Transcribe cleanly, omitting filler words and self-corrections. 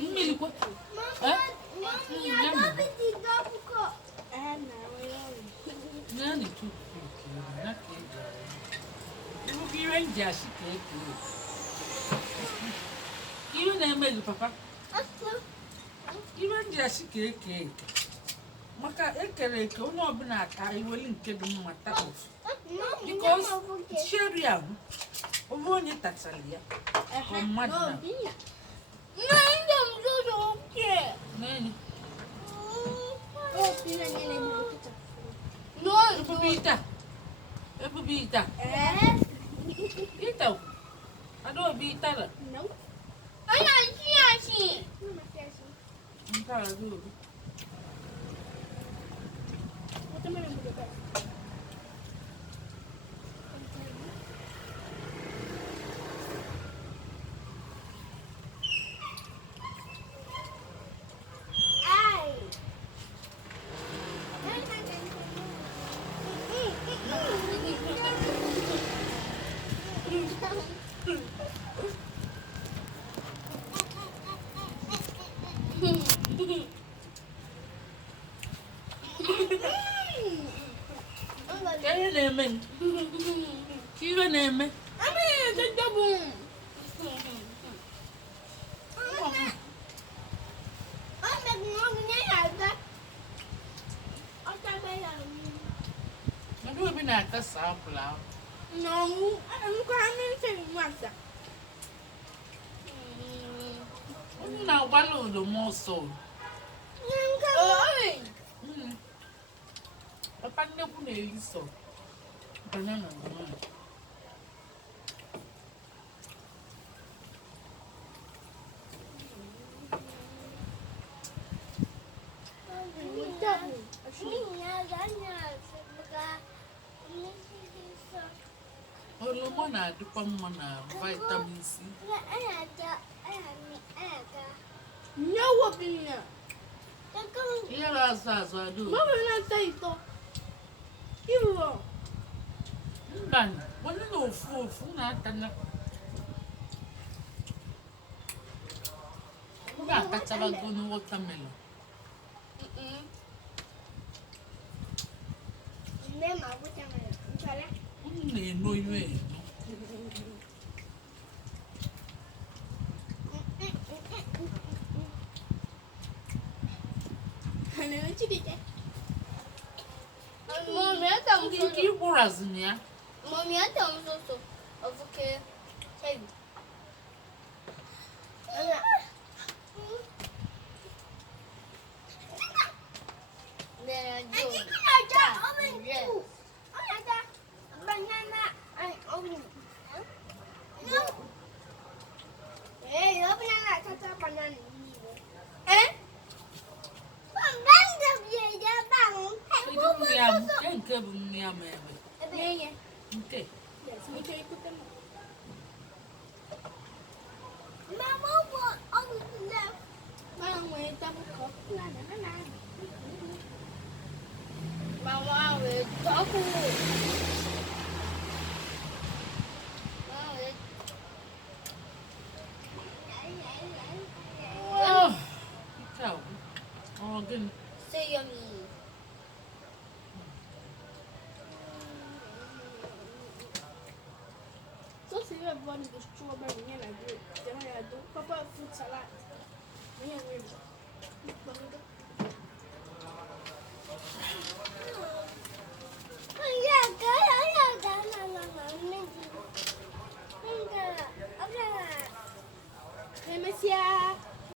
Mmiri kwa. Nani tu na ke. Ibu kire nje ashike eke. Kire na emeli papa. Kire nje ashike eke. Maka ekere eke onye ọbụla aka iweli nke dị mma taa ofu. Because sherry ahụ ofu onye tachara ya. Ọ mmadụ na. Nani? No, Ebubita. Ebubita. Ita. Ado bita la. No. Ana siya. Nta ado. Kaya naman. Kira naman. Ami, dadabong. Nadu binata sa pula. No, ano ka amin sa masa? Ano na walo do mo so. Oy. Papa ne ku na iso. Banana banana. Oroma na-adịkwa mma na vitamin C. Nyawo binya. Ihe na-azụ azụ adị obi. Mama na-ata ito. Iwo. Mba, onye na ofu na-ata na. Mba atachabago na watermelon. Na-eno iwe eno. Ike ịgbụrụ azụ ya. Mommy, I tell you so. Okay. Hey. Nke bụ nri ama ebe. Nke. Mama, we're talking. Ike agwụ. Ọ gịnị? Say yummy. So see everybody the strawberry and I do.